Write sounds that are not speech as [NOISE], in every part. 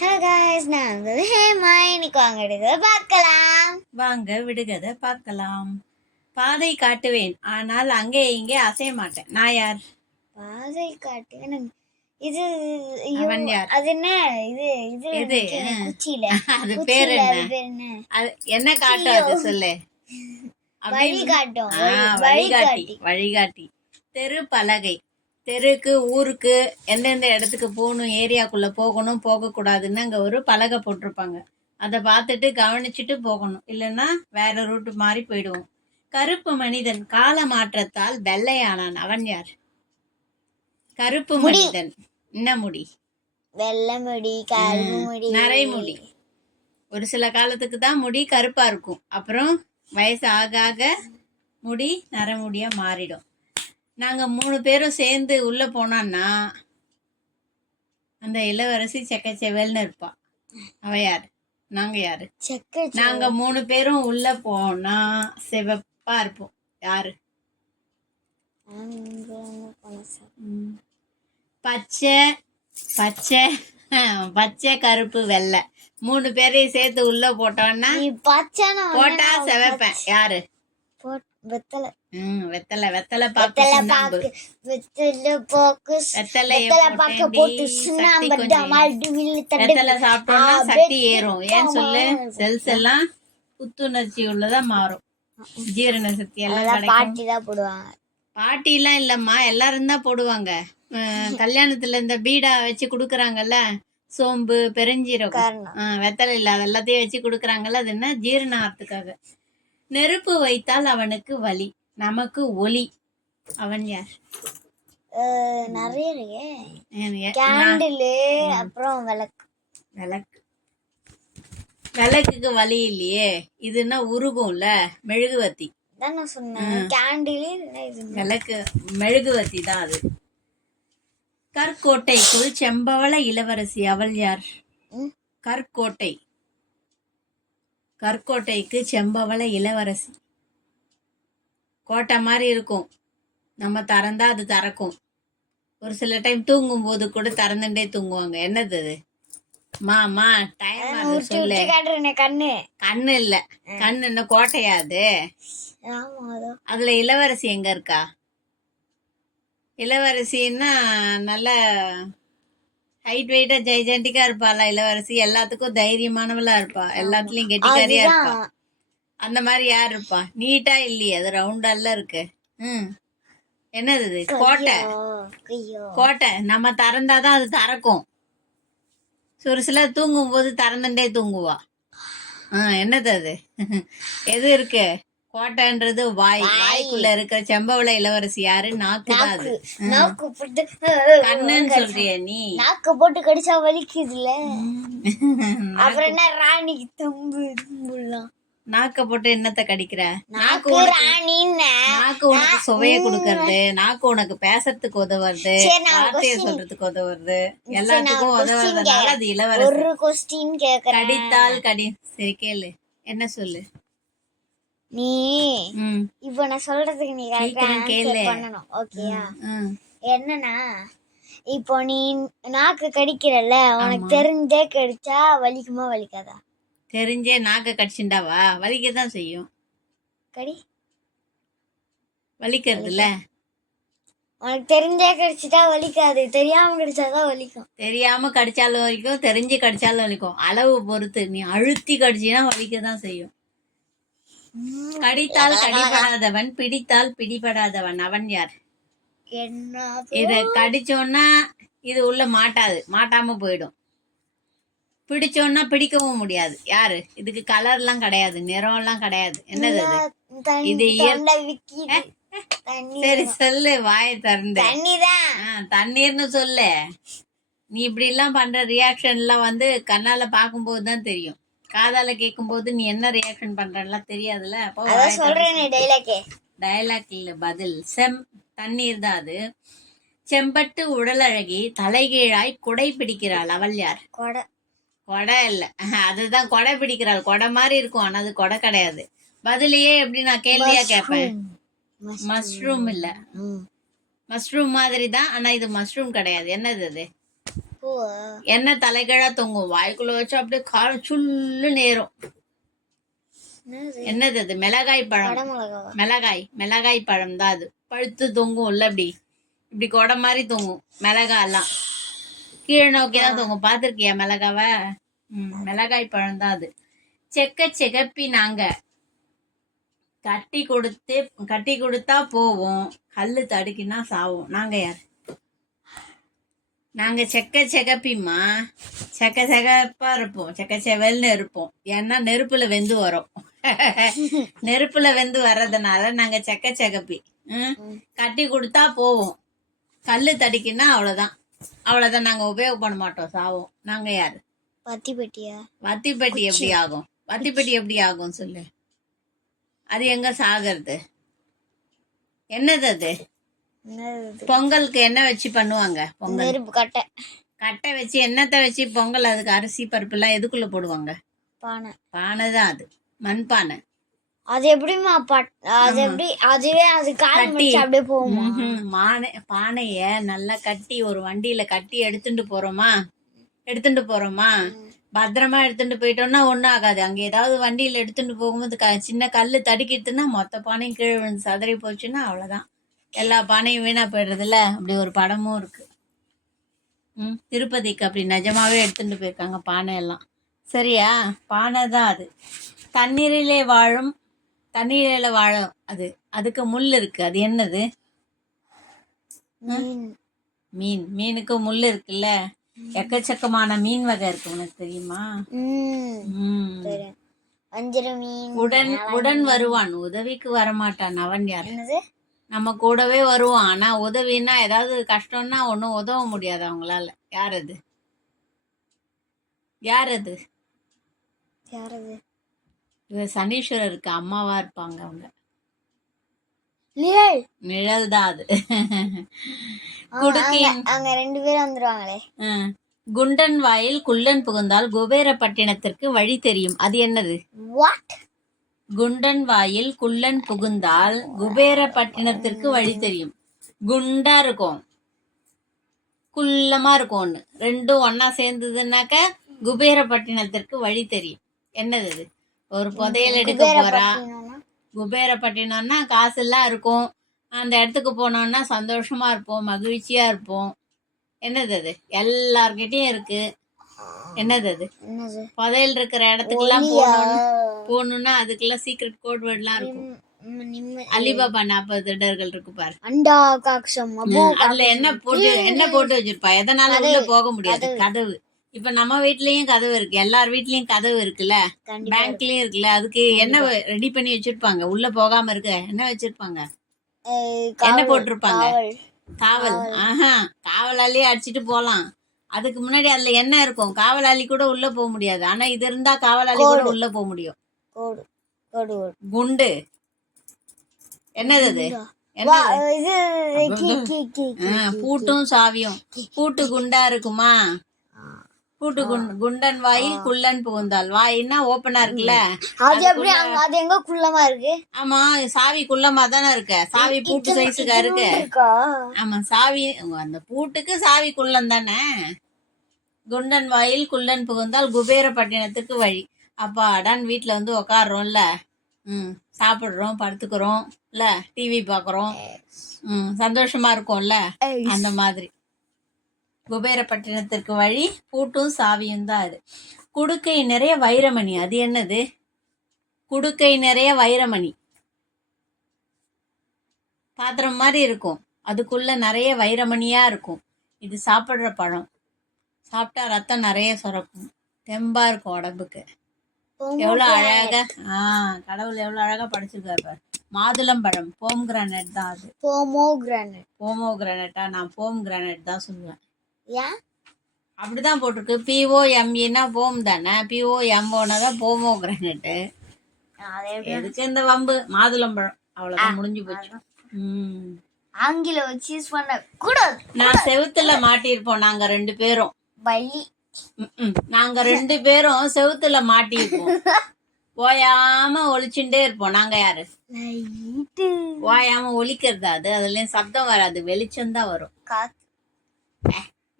Hello guys நாங்கள் ஹேமா. இன்னைக்கு வாங்க எடுக்கிறத பார்க்கலாம். வாங்க விடுகதை பார்க்கலாம். பாதை காட்டுவேன். ஆனால் அங்கே இங்கே அசைய மாட்டேன். நான் யார்? பாதை காட்டு எனக்கு இது ஐயோ, அவன் யார்? அது என்ன? இது இது எது? குச்சியில. [LAUGHS] அது குச்சியில பேர் அது என்ன? பேர் என்ன? அது என்ன காட்டும் அது? சொல்லு. வழி அப்படின்னு- காட்டும் ஆ, வழிகாட்டி. வழிகாட்டி. தெரு பலகை. தெருக்கு ஊருக்கு எந்தெந்த இடத்துக்கு போகணும் ஏரியாக்குள்ள போகணும் போகக்கூடாதுன்னு அங்கே ஒரு பலகை போட்டிருப்பாங்க. அதை பார்த்துட்டு கவனிச்சுட்டு போகணும். இல்லைன்னா வேற ரூட் மாறி போயிடுவோம். கருப்பு மனிதன் கால மாற்றத்தால் வெள்ளையானான். அவன் யார்? கருப்பு மனிதன். என்ன முடி? வெள்ளை முடி கரும்பு முடி. நரைமுடி ஒரு சில காலத்துக்கு தான் முடி கருப்பா இருக்கும். அப்புறம் வயசு ஆக ஆக முடி நரைமுடியா மாறிடும். நாங்க மூணு பேரும் சேர்ந்து உள்ள போனோம்னா அந்த இளவரசி செக்க செவல்னு இருப்பா. அவ யாரு? நாங்க யாரு? செக்க நாங்க மூணு பேரும் உள்ள போனா சிவப்பா இருப்போம். யாரு. பச்சை பச்சை பச்சை கருப்பு வெள்ளை. மூணு பேரையும் சேர்த்து உள்ள போட்டோம்னா பச்சைனா போட்டா செவப்பேன். யாரு? வெத்தலை. ம் வெத்தலை வெத்தலை பாக்கு வெத்தலை சுண்ணாம்பு. பாக்கு வெத்தலை பாக்கு வெத்தலைய வெத்தலை பாக்க போட்டு போட்டேன்டி, சுண்ணாம்பு சக்தி தட்டு. வெத்தலை சாப்பிட்டோம்னா ஏறும். ஏன் சொல்லு? டமால். செல்ஸ் எல்லாம் புத்துணர்ச்சி உள்ளதா மாறும். ஜீரண சக்தி எல்லாம் பாட்டி தான் போடுவாங்க. பாட்டிலாம் இல்லம்மா எல்லாரும் தான் போடுவாங்க. கல்யாணத்துல இந்த பீடா வச்சு குடுக்கறாங்கல்ல சோம்பு பெருஞ்சீரகம். வெத்தலை இல்ல அது எல்லாத்தையும் வச்சு கொடுக்குறாங்கல்ல அது என்ன? ஜீரணார்த்துக்காக நெருப்பு வைத்தால் அவனுக்கு வலி. நமக்கு ஒலி. அவன் யார்? நிறைய கேண்டிலு அப்புறம் விளக்கு. விளக்கு. விளக்குக்கு வலி இல்லையே. இதுன்னா உருகும்ல மெழுகுவத்தி. தான் நான் சொன்னேன். கேண்டிலு இது விளக்கு மெழுகுவத்தி தான் அது. கற்கோட்டைக்குள் செம்பவள இளவரசி. அவள் யார்? கற்கோட்டை. கற்கோட்டைக்கு செம்பவள இளவரசி. கோட்டை மாதிரி இருக்கும். நம்ம திறந்தா அது திறக்கும். ஒரு சில டைம் தூங்கும் போது கூட திறந்துட்டே தூங்குவாங்க. என்னது அது? மாமா டைம் சொல்லு. கண்ணு. கண்ணு இல்ல. கண்ணு என்ன கோட்டையா அதோ. அதுல இளவரசி எங்க இருக்கா? இளவரசின்னா நல்ல ஹைட் வெயிட்டா ஜெய்ஜெண்டிக்கா இருப்பாளா இளவரசி. எல்லாத்துக்கும் தைரியமானவளா இருப்பா. எல்லாத்துலயும் கெட்டிக்காரியா இருப்பா. அந்த மாதிரி யார் இருப்பா? நீட்டா இல்லையே. அது ரவுண்டால இருக்கு. ம். என்னது இது? கோட்டை. கோட்டை. நம்ம திறந்தாதான் அது திறக்கும். ஒரு சிலர் தூங்கும் போது திறந்துட்டே தூங்குவா. ஆ என்னது அது? [LAUGHS] எது இருக்கு? கோட்டைன்றது வாய். வாய்க்குள்ள இருக்கிற செம்பவள இளவரசி யாரு? நாக்கு தான் அது. நாக்கு. போட்டு கண்ணுன்னு சொல்றிய நீ. நாக்கு போட்டு கடிச்சா வலிக்குதுல்ல. [LAUGHS] அப்புறம் என்ன ராணிக்கு தும்பு தும்புலாம்? நாக்க போட்டு என்னத்த கடிக்கிற? நாக்கு நாக்கு உனக்கு சுவைய கொடுக்கறது நாக்கு உனக்கு பேசுறதுக்கு உதவுறது வார்த்தைய சொல்றதுக்கு உதவுறது எல்லாத்துக்கும் உதவுறதுனால அது இளவரசி. ஒரு கொஸ்டின் கேக்குறேன். கடித்தால் கடி சரி கேளு. என்ன சொல்லு? நீ இப்ப நான் சொல்றதுக்கு நீ கரெக்டா பண்ணணும் ஓகேயா. என்னன்னா இப்போ நீ நாக்கு கடிக்கிறல்ல உனக்கு தெரிஞ்சே கடிச்சா வலிக்குமா வலிக்காதா? தெரிஞ்சே நாக்க கடிச்சுண்டாவா? வலிக்க தான் செய்யும். கடி. வலிக்கிறதுல உனக்கு தெரிஞ்சே கடிச்சிட்டா வலிக்காது. தெரியாம கடிச்சாதான் வலிக்கும். தெரியாம கடிச்சாலும் வலிக்கும் தெரிஞ்சு கடிச்சாலும் வலிக்கும். அளவு பொறுத்து. நீ அழுத்தி கடிச்சினா வலிக்க தான் செய்யும். கடித்தால் கடிபடாதவன் பிடித்தால் பிடிபடாதவன். அவன் யார்? இத கடிச்சோன்னா இது உள்ள மாட்டாது மாட்டாம போயிடும். பிடிச்சோன்னா பிடிக்கவும் முடியாது. யாரு? இதுக்கு கலர்லாம் கிடையாது நிறம்லாம் கிடையாது. என்னது இது? சரி சொல்லு வாயை திறந்து. தண்ணீர்னு சொல்லு. நீ இப்படி எல்லாம் பண்ற ரியாக்ஷன் எல்லாம் வந்து கண்ணால பார்க்கும்போது தான் தெரியும். காதால கேட்கும்போது நீ என்ன ரியாக்ஷன் பண்றலாம் தெரியாதுல்ல? அப்போ சொல்றேனே டைலாக்கே டயலாக் இல்ல பதில். செம் தண்ணீர் தான் அது. செம்பட்டு உடலழகி தலைகீழாய் குடை பிடிக்கிறாள். அவள் யார்? கொடை. கொடை இல்ல. அதுதான் கொடை பிடிக்கிறாள். கொடை மாதிரி இருக்கும் ஆனா அது கொடை கிடையாது. பதிலையே எப்படி நான் கேள்வியா கேட்பேன்? மஷ்ரூம் இல்ல. மஷ்ரூம் மாதிரி தான் ஆனா இது மஷ்ரூம் கிடையாது. என்னது அது? எண்ணெய் தலைகீழா தொங்கும். வாய்க்குள்ள வச்சு அப்படியே காரம் சுள்ளு நேரும். என்னது? அது? மிளகாய் பழம். மிளகாய். மிளகாய் பழம் தான் அது. பழுத்து தொங்கும் இல்ல இப்படி இப்படி கொடை மாதிரி தொங்கும். மிளகாய் எல்லாம் கீழே நோக்கி தான் தொங்கும். பார்த்துருக்கியா மிளகாவை? மிளகாய் பழம் தான் அது. செக்க செகப்பி நாங்க கட்டி கொடுத்து கட்டி கொடுத்தா போவோம். கல்லு தடுக்கினா சாவோம். நாங்க யார்? நாங்க செக்க செகப்பிம்மா. செக்க செகப்பா இருப்போம். செக்க செவல்னு இருப்போம். ஏன்னா நெருப்புல வெந்து வரோம். [LAUGHS] நெருப்புல வெந்து வர்றதுனால நாங்க செக்க செகப்பி? கட்டி கொடுத்தா போவோம். கல்லு தடிக்குன்னா அவ்வளவுதான். அவ்வளவுதான் நாங்க உபயோகம் பண்ண மாட்டோம் சாவோம். நாங்க யாரு? பத்தி பெட்டியா வத்திப்பெட்டி எப்படி ஆகும்? வத்திப்பெட்டி எப்படி ஆகும் சொல்லு. அது எங்க சாகிறது? என்னது அது? பொங்கலுக்கு என்ன வச்சு பண்ணுவாங்க? பொங்கல். நெருப்பு கட்டை. கட்டை வச்சு என்னத்தை வச்சு பொங்கல்? அதுக்கு அரிசி பருப்பு எல்லாம் எதுக்குள்ள போடுவாங்க? பானை. பானை தான் அது. மண்பானை. அது எப்படிமா பட் அது எப்படி அதுவே அது கால். முடிச்சு அப்படியே போகுமா. மானை பானைய நல்லா கட்டி ஒரு வண்டியில கட்டி எடுத்துட்டு போறோமா? எடுத்துட்டு போறோமா? பத்திரமா எடுத்துட்டு போயிட்டோம்னா ஒண்ணும் ஆகாது. அங்க ஏதாவது வண்டியில எடுத்துட்டு போகும்போது க- சின்ன கல்லு தடுக்கிட்டுன்னா மொத்த பானையும் கீழே விழுந்து சதறி போச்சுன்னா அவ்வளவுதான். எல்லா பானையும் வீணா போயிடுறதுல அப்படி ஒரு படமும் இருக்கு. ம் திருப்பதிக்கு அப்படி நிஜமாவே எடுத்துட்டு போயிருக்காங்க பானை எல்லாம் சரியா? பானை தான் அது. தண்ணீரிலே வாழும் தண்ணீரில வாழும் அது. அதுக்கு முள் இருக்கு. அது என்னது? மீன். மீன். மீனுக்கு முள் இருக்குல்ல? எக்கச்சக்கமான மீன் வகை இருக்கு உனக்கு தெரியுமா? உடன் உடன் வருவான். உதவிக்கு வரமாட்டான். அவன் யார்? என்னது? நம்ம கூடவே வருவான் ஆனா உதவின்னா ஏதாவது கஷ்டம்னா ஒன்றும் உதவ முடியாது அவங்களால. யார் அது? யார் அது? இவ சனீஸ்வரருக்கு அம்மாவா இருப்பாங்க அவங்க. நிழல். நிழல் தான் அது. ஆ, குடுக்கி அங்க- அங்க ரெண்டு பேரும் வந்துருவாங்களே. குண்டன் வாயில் குள்ளன் புகுந்தால் குபேரப்பட்டினத்திற்கு வழி தெரியும். அது என்னது? வாட் குண்டன் வாயில் குள்ளன் புகுந்தால் குபேரப்பட்டினத்திற்கு வழி தெரியும். குண்டா இருக்கும். குள்ளமா இருக்கும் ஒண்ணு. ரெண்டும் ஒண்ணா சேர்ந்ததுன்னாக்க குபேரப்பட்டினத்திற்கு வழி தெரியும். என்னது இது? ஒரு புதையல் எடுக்க போறா? குபேரப்பட்டினம்னா? காசு எல்லாம் இருக்கும். அந்த இடத்துக்கு போனோம்னா சந்தோஷமா இருப்போம் மகிழ்ச்சியா இருப்போம். என்னது அது? எல்லார்கிட்டயும் இருக்கு. என்னது அது? என்னது? புதையல் இருக்கிற இடத்துக்குலாம் போகணும்னு போகணும்னா அதுக்கெல்லாம் சீக்ரெட் கோட் வேர்ட்லாம் இருக்கும். அலிபாபா நாற்பது திடர்கள் இருக்கு பாரு. அண்டா காக்ஷம் அதுல என்ன போட்டு என்ன போட்டு வச்சிருப்பா? எதனால உள்ள போக முடியாது? கதவு. இப்ப நம்ம வீட்லயும் கதவு இருக்கு. எல்லார் வீட்லயும் கதவு இருக்குல்ல? பேங்க்லயும் இருக்குல்ல? அதுக்கு என்ன ரெடி பண்ணி வச்சிருப்பாங்க? உள்ள போகாம இருக்க என்ன வச்சிருப்பாங்க? என்ன போட்டிருப்பாங்க? காவல். ஆஹா காவலாளியே அடிச்சிட்டு போலாம். அதுக்கு முன்னாடி அதுல என்ன இருக்கும்? காவலாளி கூட உள்ள போக முடியாது. ஆனா இது இருந்தா காவலாளி கூட உள்ள போக முடியும். கோடு. கோடு கோடு. குண்டு. என்னது அது? பூட்டும் சாவியும். பூட்டு குண்டா இருக்குமா? குண் குண்டன் வாய் குள்ளன் புகுந்தால். வாயின்னா ஓப்பனா இருக்குல்ல? அது எப்படி? அங்க அது எங்க குள்ளமா இருக்கு? ஆமா சாவி குள்ளமா தானே இருக்க. சாவி பூட்டு சைஸுக்கா இருக்கு? ஆமா சாவி அந்த பூட்டுக்கு சாவி குள்ளன் தானே? குண்டன் வாயில் குள்ளன் புகுந்தால் குபேரப்பட்டினத்துக்கு வழி. அப்பா அடான் வீட்டில் வந்து உக்காடுறோம்ல ம் சாப்பிட்றோம் படுத்துக்கிறோம் இல்ல டிவி பார்க்குறோம் ம் சந்தோஷமா இருக்கும்ல? அந்த மாதிரி. குபேரப்பட்டினத்திற்கு வழி பூட்டும் சாவியும் தான் அது. குடுக்கை நிறைய வைரமணி. அது என்னது? குடுக்கை நிறைய வைரமணி. பாத்திரம் மாதிரி இருக்கும். அதுக்குள்ள நிறைய வைரமணியா இருக்கும். இது சாப்பிடுற பழம். சாப்பிட்டா ரத்தம் நிறைய சுரக்கும். தெம்பா இருக்கும் உடம்புக்கு. எவ்வளவு அழகா ஆ கடவுள் எவ்வளவு அழகா படைச்சிருக்காரு பாரு. மாதுளம் பழம். போம் கிரானைட் தான் அது. போமோ கிரானைட் போமோ கிரானைட்டா நான் போம் கிரானைட் தான் சொல்லுவேன். அப்படிதான் போட்டிருக்கு. பிஓ எம்இனா போம் தானே. பிஓ எம்ஓனா தான் போமோ கிரானைட்டு எதுக்கு இந்த வம்பு? மாதுளம்பழம் அவ்வளவுதான் முடிஞ்சு போச்சு. ம். ஆங்கில வச்சு யூஸ் பண்ண கூடாது. நான் செவுத்துல மாட்டியிருப்போம் நாங்க ரெண்டு பேரும். ம்ம். நாங்க ரெண்டு பேரும் செவுத்துல மாட்டியிருப்போம். [LAUGHS] ஓயாம ஒழிச்சுட்டே இருப்போம் நாங்க யாரு? ஓயாம ஒலிக்கிறது அது? அதுலயும் சத்தம் வராது வெளிச்சம் தான் வரும். காத்து.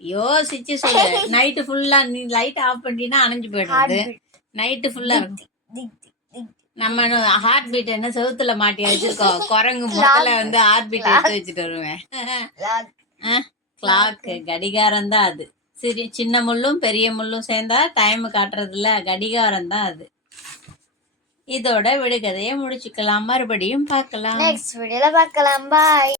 யோசிச்சு சொல்லு. நைட்டு ஃபுல்லா நீ லைட் ஆஃப் பண்ணினா அணைஞ்சு போயிடுறது நைட்டு ஃபுல்லா நம்ம ஹார்ட் பீட் என்ன செவுத்துல மாட்டி வச்சிருக்கோம். [LAUGHS] குரங்கு முதல்ல வந்து ஹார்ட் பீட் எடுத்து வச்சுட்டு வருவேன். கிளாக்கு கடிகாரம் தான் அது. சிறு சின்ன முள்ளும் பெரிய முள்ளும் சேர்ந்தா டைம் காட்டுறதுல கடிகாரம் தான் அது. இதோட விடுகதையை முடிச்சுக்கலாம். மறுபடியும் பார்க்கலாம். நெக்ஸ்ட் வீடியோல பார்க்கலாம். பாய்